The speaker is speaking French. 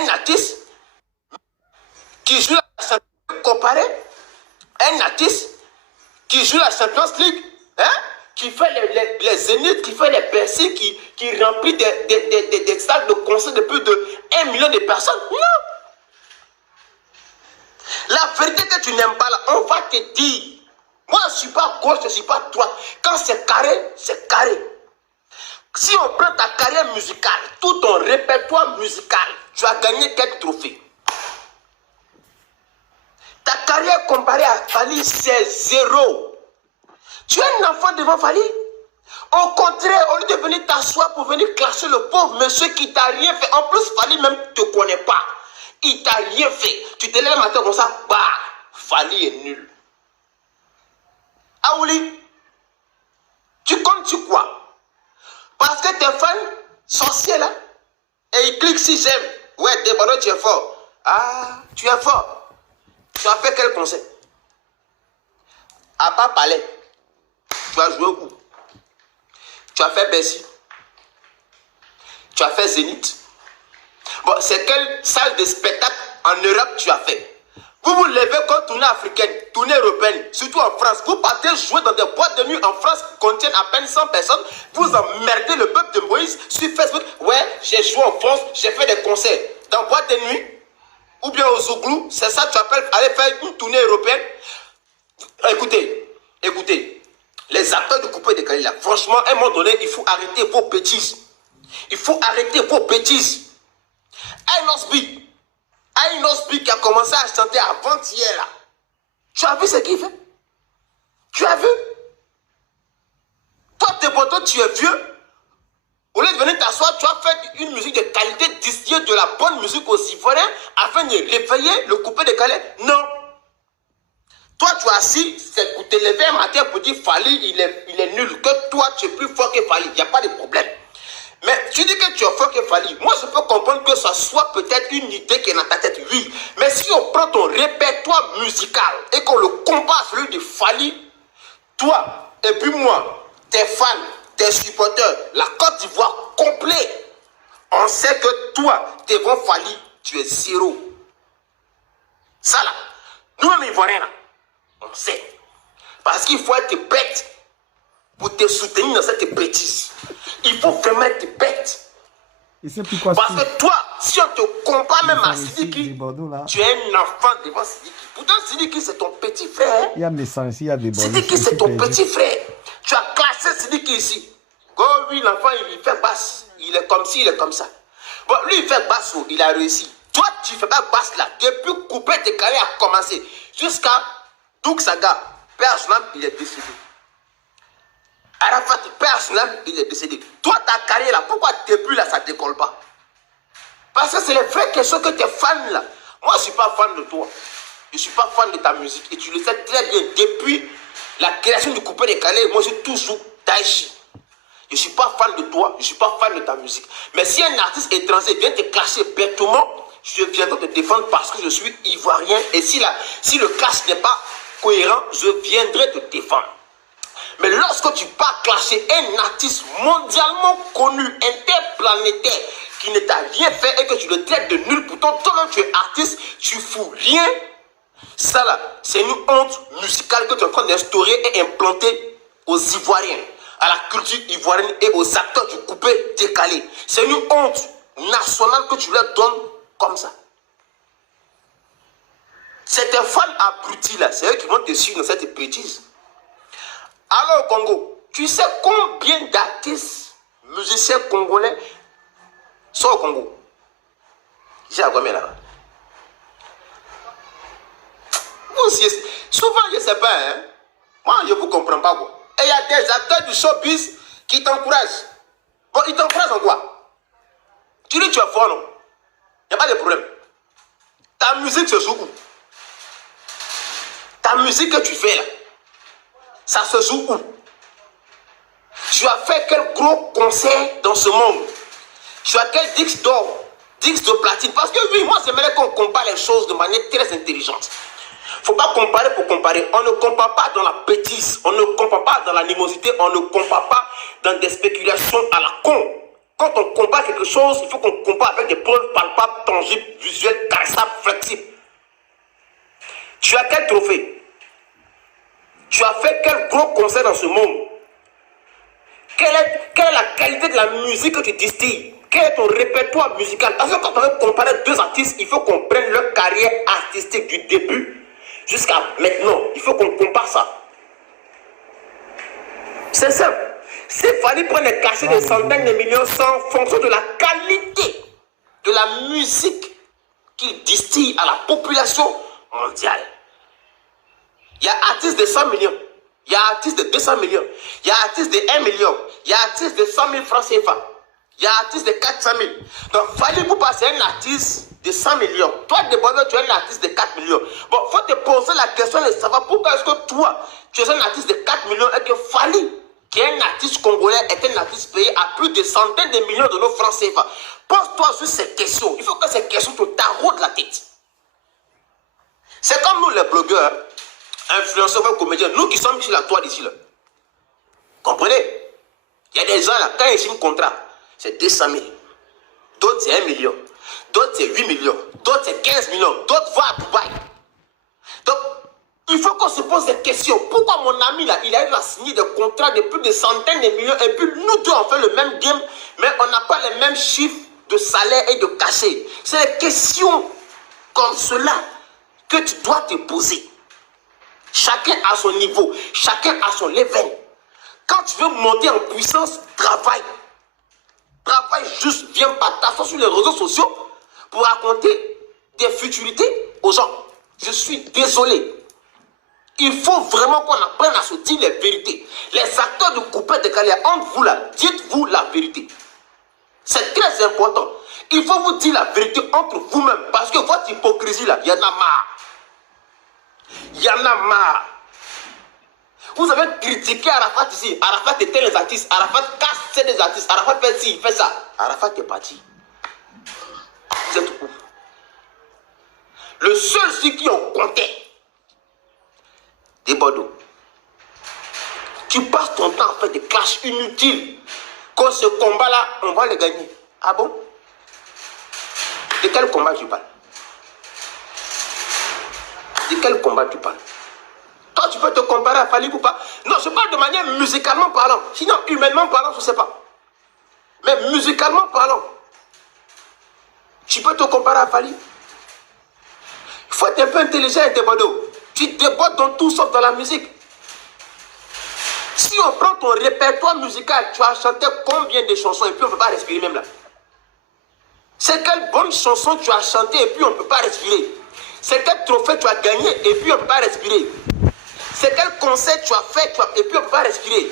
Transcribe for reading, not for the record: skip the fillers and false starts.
un artiste qui joue la Champions League comparé, un artiste qui joue la Champions League, hein, qui fait les zéniths, qui fait les percées, qui remplit des salles de concert de plus de 1 million de personnes. Non. La vérité que tu n'aimes pas là, on va te dire. Moi, je ne suis pas gauche, je ne suis pas droite. Quand c'est carré, c'est carré. Si on prend ta carrière musicale, tout ton répertoire musical, tu as gagné quelques trophées. Ta carrière comparée à Fally, c'est zéro. Tu es un enfant devant Fally. Au contraire, au lieu de venir t'asseoir pour venir clasher le pauvre monsieur qui t'a rien fait, en plus Fally même ne te connaît pas. Il t'a rien fait. Tu te lèves le matin comme ça, bah, Fally est nul. Ah oui, tu comptes sur quoi? Parce que tes fans sorciers là, et ils cliquent si j'aime. Ouais, Débordon, tu es fort. Ah, tu es fort. Tu as fait quel concert? À part Palais, tu as joué où? Tu as fait Bercy. Tu as fait Zénith. Bon, c'est quelle salle de spectacle en Europe tu as fait? Vous vous levez comme tournée africaine, tournée européenne, surtout en France. Vous partez jouer dans des boîtes de nuit en France qui contiennent à peine 100 personnes. Vous emmerdez le peuple de Moïse sur Facebook. Ouais, j'ai joué en France, j'ai fait des concerts. Dans boîte de nuit, ou bien au Zouglou, c'est ça que tu appelles aller faire une tournée européenne? Écoutez, les acteurs de Coupé Décalé là, franchement, à un moment donné, il faut arrêter vos bêtises. Il faut arrêter vos bêtises. Aïn Osby qui a commencé à chanter avant-hier là. Tu as vu ce qu'il fait? Tu as vu? Toi, Débordon, tu es vieux. Au lieu de venir t'asseoir, tu as fait une musique de qualité, distiller de la bonne musique aux Ivoiriens afin de réveiller le Coupé Décalé. Non. Toi, tu as assis, c'est pour te lever un matin pour dire Fally, il est nul. Que toi, tu es plus fort que Fally. Il n'y a pas de problème. Mais tu dis que tu es fort que Fally. Moi, je peux comprendre que ça soit peut-être une idée qui est dans ta tête, oui. Mais si on prend ton répertoire musical et qu'on le compare à celui de Fally, toi et puis moi, tes fans, tes supporters, la Côte d'Ivoire complet, on sait que toi, devant Fally, tu es zéro. Ça là, nous-mêmes Ivoiriens là, on sait. Parce qu'il faut être bête pour te soutenir dans cette bêtise. Il faut vraiment être bête. Parce que toi, si on te compare même à Sidiki, tu es un enfant devant Sidiki. Pourtant, Sidiki, c'est ton petit frère. Il y a mes sens ici, il y a des bonnes. Sidiki, c'est ton petit frère. Tu as classé Sidiki ici. Oh oui, l'enfant, il fait basse. Il est comme ci, il est comme ça. Bon, lui, il fait basse, il a réussi. Toi, tu ne fais pas basse là. Depuis Coupé Décalé a commencé jusqu'à Douk Saga, Père Aslam, il est décédé. Arafat, Père Aslam, il est décédé. Toi, ta carrière là, pourquoi depuis là, ça ne décolle pas? Parce que c'est les vraies questions que tes fans là. Moi, je ne suis pas fan de toi. Je ne suis pas fan de ta musique. Et tu le sais très bien. Depuis la création du Coupé Décalé, moi, j'ai toujours Daichi. Je ne suis pas fan de toi. Je ne suis pas fan de ta musique. Mais si un artiste étranger vient te clasher bêtement, je viendrai te défendre parce que je suis ivoirien. Et si le clash n'est pas cohérent, je viendrai te défendre. Mais lorsque tu pars clasher un artiste mondialement connu, interplanétaire, qui ne t'a rien fait et que tu le traites de nul, pourtant toi-même tu es artiste, tu fous rien, ça là, c'est une honte musicale que tu es en train d'instaurer et implanter aux Ivoiriens, à la culture ivoirienne et aux acteurs du Coupé Décalé. C'est une honte nationale que tu leur donnes comme ça. C'est tes fans abrutis là, c'est eux qui vont te suivre dans cette bêtise. Alors au Congo, tu sais combien d'artistes, musiciens congolais sont au Congo? J'ai à combien là-bas? Souvent, je ne sais pas, hein? Moi, je ne vous comprends pas quoi. Et il y a des acteurs du showbiz qui t'encouragent. Bon, ils t'encouragent en quoi? Tu dis que tu es fort, non? Il n'y a pas de problème. Ta musique se joue où? Ta musique que tu fais là, ça se joue où? Tu as fait quel gros concert dans ce monde? Tu as quel disque d'or, disque de platine? Parce que oui, moi j'aimerais qu'on compare les choses de manière très intelligente. Il ne faut pas comparer pour comparer. On ne compare pas dans la bêtise, on ne compare pas dans l'animosité, on ne compare pas dans des spéculations à la con. Quand on combat quelque chose, il faut qu'on combat avec des preuves palpables, tangibles, visuelles, caressables, flexibles. Tu as quel trophée? Tu as fait quel gros concert dans ce monde? Quelle est la qualité de la musique que tu distilles? Quel est ton répertoire musical? Parce que quand on veut comparer deux artistes, il faut qu'on prenne leur carrière artistique du début jusqu'à maintenant. Il faut qu'on compare ça. C'est simple. S'il fallait prendre des cachets de centaines de millions en fonction de la qualité de la musique qu'il distille à la population mondiale. Il y a artistes de 100 millions. Il y a artistes de 200 millions. Il y a artistes de 1 million. Il y a artistes de 100 000 francs CFA. Il y a artistes de 400 000. Donc, Fally Ipupa, c'est un artiste de 100 millions. Toi, Débordeur, tu es un artiste de 4 millions. Bon, il faut te poser la question de savoir pourquoi est-ce que toi, tu es un artiste de 4 millions et que Fally, qui est un artiste congolais, est un artiste payé à plus de centaines de millions de nos francs CFA. Pose-toi sur ces questions. Il faut que ces questions te taraudent la tête. C'est comme nous, les blogueurs, influenceurs, comédiens, nous qui sommes sur la toile ici, là. Comprenez? Il y a des gens là, quand ils signent un contrat, c'est 200 000. D'autres, c'est 1 million. D'autres, c'est 8 millions. D'autres, c'est 15 millions. D'autres vont à Dubaï. Donc, il faut qu'on se pose des questions. Pourquoi mon ami là, il arrive à signer des contrats de plus de centaines de millions et puis nous deux, on fait le même game, mais on n'a pas les mêmes chiffres de salaire et de cachet. C'est des questions comme cela que tu dois te poser. Chacun a son niveau, chacun a son level. Quand tu veux monter en puissance, travaille. Travaille juste, viens pas t'asseoir sur les réseaux sociaux pour raconter des futurités aux gens. Je suis désolé. Il faut vraiment qu'on apprenne à se dire les vérités. Les acteurs de Coupé Décalé, entre vous là, dites-vous la vérité. C'est très important. Il faut vous dire la vérité entre vous-même parce que votre hypocrisie là, il y en a marre. Il y en a marre. Vous avez critiqué Arafat ici. Arafat était les artistes. Arafat casse des artistes. Arafat fait ci, il fait ça. Arafat est parti. Vous êtes où? Le seul celui qui en comptait, des Bordeaux. Tu passes ton temps à faire des clashs inutiles. Quand ce combat-là, on va le gagner. Ah bon? De quel combat tu parles? De quel combat tu parles? Toi, tu peux te comparer à Fally Ipupa? Non, je parle de manière musicalement parlant. Sinon, humainement parlant, je ne sais pas. Mais musicalement parlant, tu peux te comparer à Fally? Il faut être un peu intelligent et déborder. Tu débordes dans tout sauf dans la musique. Si on prend ton répertoire musical, tu as chanté combien de chansons et puis on ne peut pas respirer même là? C'est quelle bonne chanson tu as chanté et puis on ne peut pas respirer? C'est quel trophée tu as gagné et puis on ne peut pas respirer? C'est quel concert tu as fait et puis on ne peut pas respirer?